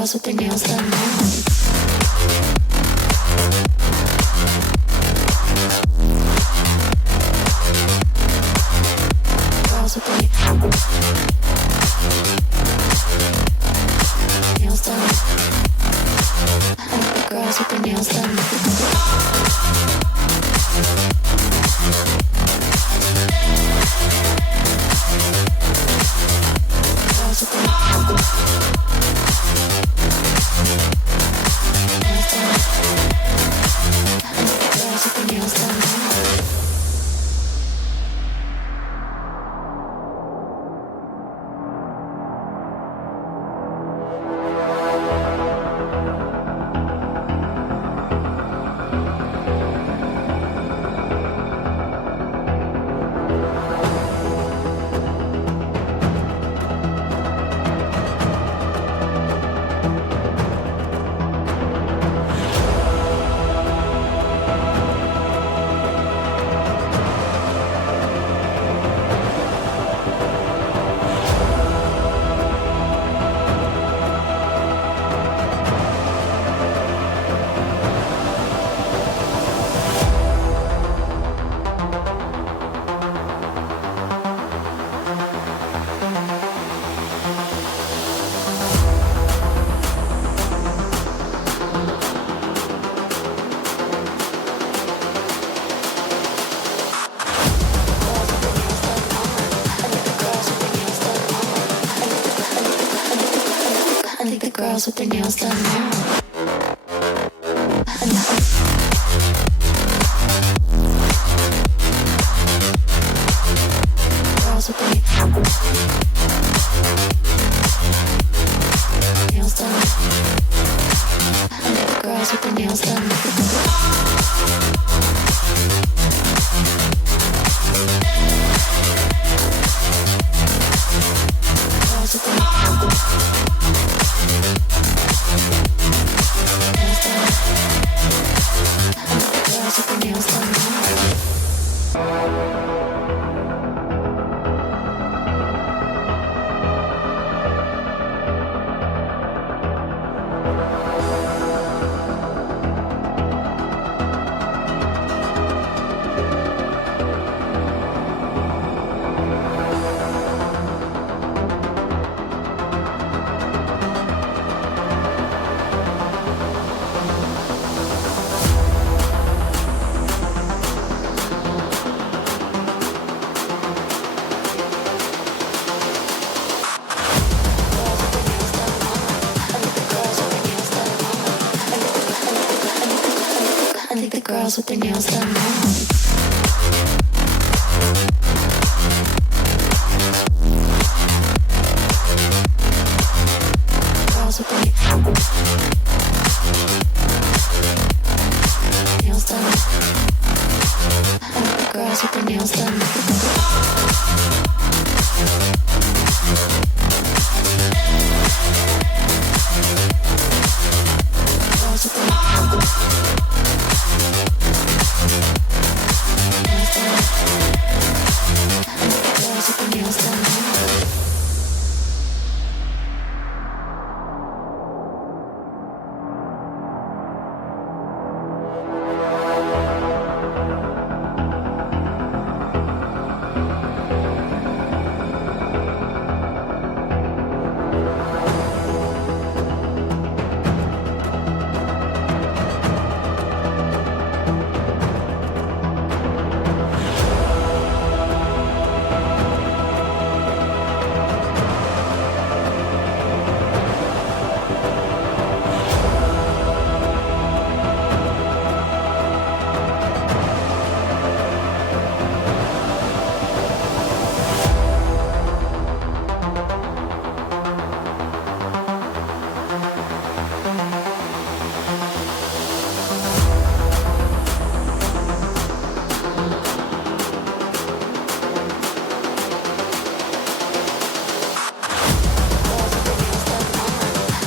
girls with their nails done now. Girls with their nails done. I like the girls with their nails done. Girls with their nails done. Girls with their nails done now. Girls with their nails done. I like the girls with their nails done. Girls with their nails done now. Girls with their nails done now. Girls with their nails done.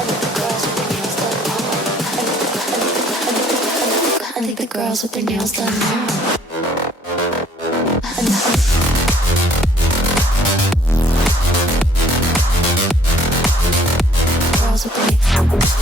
I like the girls with their nails done. Girls with their girls with their nails done now. Girls with their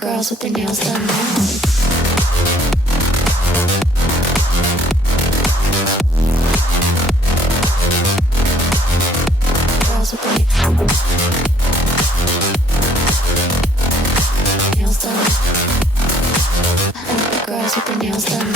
girls with their nails done now. Girls with their nails done. Girls with their nails done.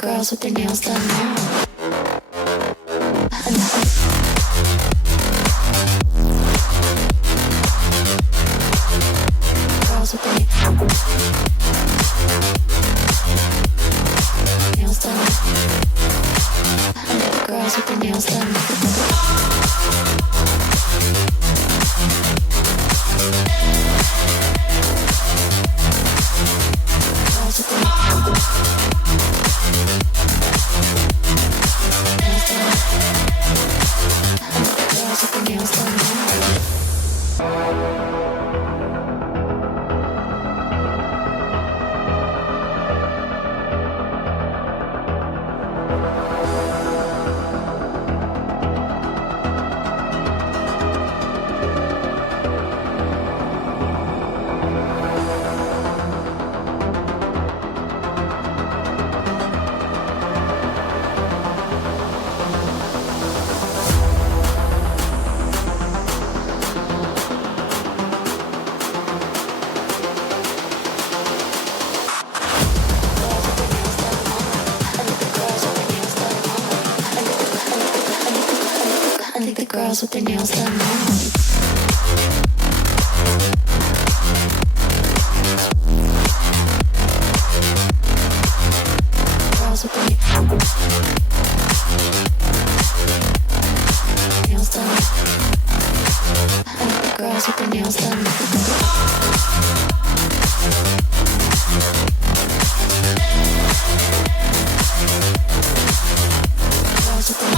Girls with their nails done now. Girls with their nails done. Girls with their nails done. Girls with their nails done now. Girls with their nails done. Girls with their nails done. Girls with their